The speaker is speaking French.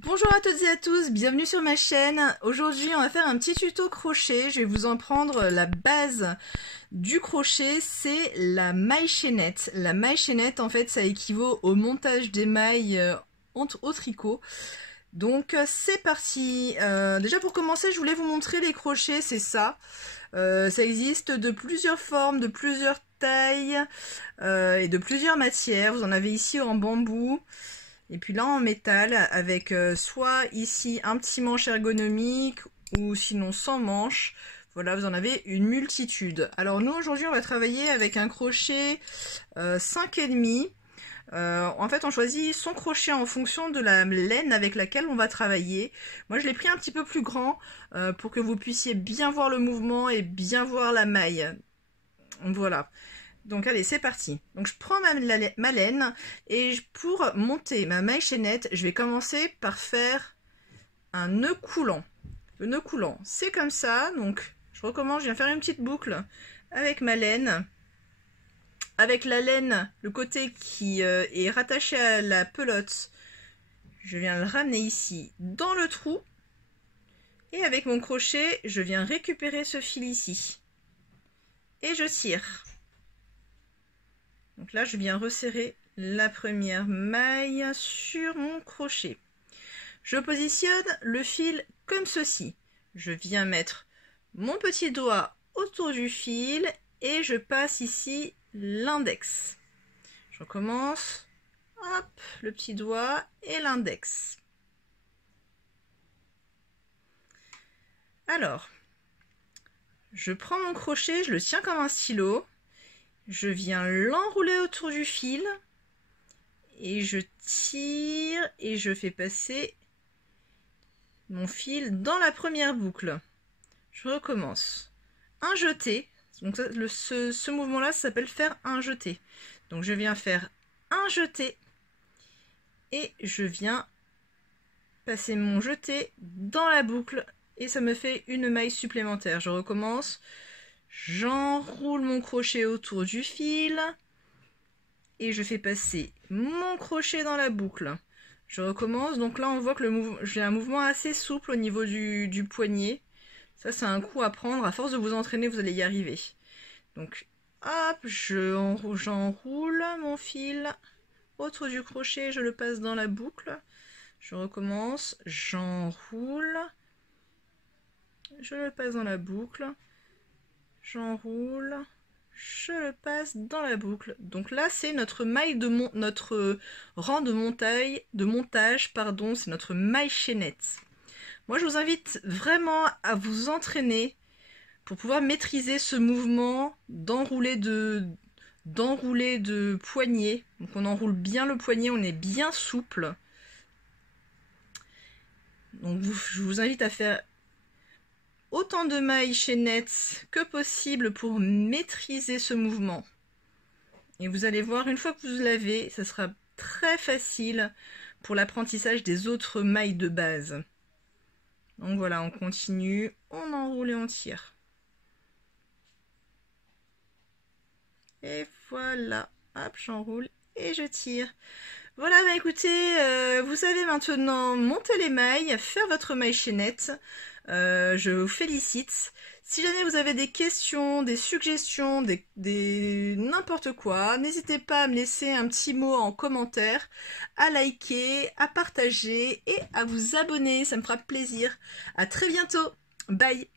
Bonjour à toutes et à tous, bienvenue sur ma chaîne. Aujourd'hui on va faire un petit tuto crochet. Je vais vous en prendre la base du crochet, c'est la maille chaînette. La maille chaînette en fait ça équivaut au montage des mailles au tricot. Donc c'est parti. Déjà pour commencer je voulais vous montrer les crochets, c'est ça. Ça existe de plusieurs formes, de plusieurs tailles et de plusieurs matières. Vous en avez ici en bambou. Et puis là en métal avec soit ici un petit manche ergonomique ou sinon sans manche. Voilà, vous en avez une multitude. Alors nous aujourd'hui on va travailler avec un crochet 5,5. En fait on choisit son crochet en fonction de la laine avec laquelle on va travailler. Moi je l'ai pris un petit peu plus grand pour que vous puissiez bien voir le mouvement et bien voir la maille. Voilà. Donc allez, c'est parti. Donc je prends ma laine et pour monter ma maille chaînette, je vais commencer par faire un nœud coulant. Le nœud coulant, c'est comme ça. Donc je recommence, je viens faire une petite boucle avec ma laine. Avec la laine, le côté qui est rattaché à la pelote, je viens le ramener ici dans le trou. Et avec mon crochet, je viens récupérer ce fil ici. Et je tire. Donc là, je viens resserrer la première maille sur mon crochet. Je positionne le fil comme ceci. Je viens mettre mon petit doigt autour du fil et je passe ici l'index. Je recommence. Hop, le petit doigt et l'index. Alors, je prends mon crochet, je le tiens comme un stylo. Je viens l'enrouler autour du fil et je tire et je fais passer mon fil dans la première boucle. Je recommence. Un jeté. Donc ce mouvement-là s'appelle faire un jeté. Donc je viens faire un jeté et je viens passer mon jeté dans la boucle et ça me fait une maille supplémentaire. Je recommence. J'enroule mon crochet autour du fil et je fais passer mon crochet dans la boucle. Je recommence, donc là on voit que j'ai un mouvement assez souple au niveau du poignet. Ça c'est un coup à prendre, à force de vous entraîner vous allez y arriver. Donc hop, j'enroule mon fil autour du crochet, je le passe dans la boucle. Je recommence, j'enroule, je le passe dans la boucle. J'enroule, je le passe dans la boucle. Donc là, c'est notre maille notre rang de montage, pardon, c'est notre maille chaînette. Moi, je vous invite vraiment à vous entraîner pour pouvoir maîtriser ce mouvement d'enrouler de poignet. Donc on enroule bien le poignet, on est bien souple. Donc je vous invite à faire autant de mailles chaînettes que possible pour maîtriser ce mouvement. Et vous allez voir, une fois que vous l'avez, ça sera très facile pour l'apprentissage des autres mailles de base. Donc voilà, on continue, on enroule et on tire. Et voilà, hop, j'enroule et je tire. Voilà, bah écoutez, vous savez maintenant monter les mailles, faire votre maille chaînette. Je vous félicite. Si jamais vous avez des questions, des suggestions, n'importe quoi, n'hésitez pas à me laisser un petit mot en commentaire, à liker, à partager et à vous abonner, ça me fera plaisir. À très bientôt. Bye.